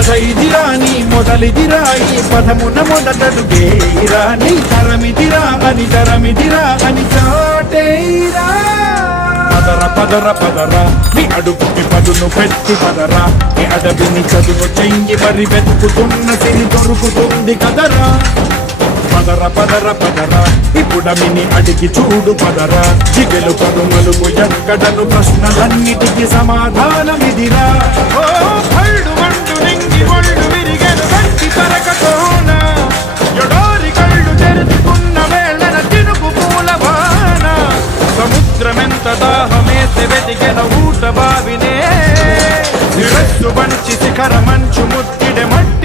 కథయిదిరా నీ మొదలిదిరా ఈ పదమున మొదటడుగేరా నీ తరమిదిరా అని చాటేరా పదర పదర పదర నీ అడుగుకి పదును పెట్టి పదరా నీ అడవిని చదును చెయ్యి మరి వెతుకుతున్న సిరి దొరుకుతుంది కదరా పదర పదర పదర ఇప్పుడమిని అడిగి చూడు పదరా జిగెలు పదుమలుగు ఎక్కడను ప్రశ్నలన్నిటికీ సమాధానమిదిరా ఓ పళ్ళు మండు నింగి ఒళ్ళు విరిగెను కంటి పరకతోన ఎడారి కళ్ళు తెరుచుకున్న వేళన తినుగు పూలవాన సముద్రమెంత దాహమేసి వెతికెన ఊట బావినే శిరస్సు వంచి శిఖర మంచు ముత్తిడె మట్టి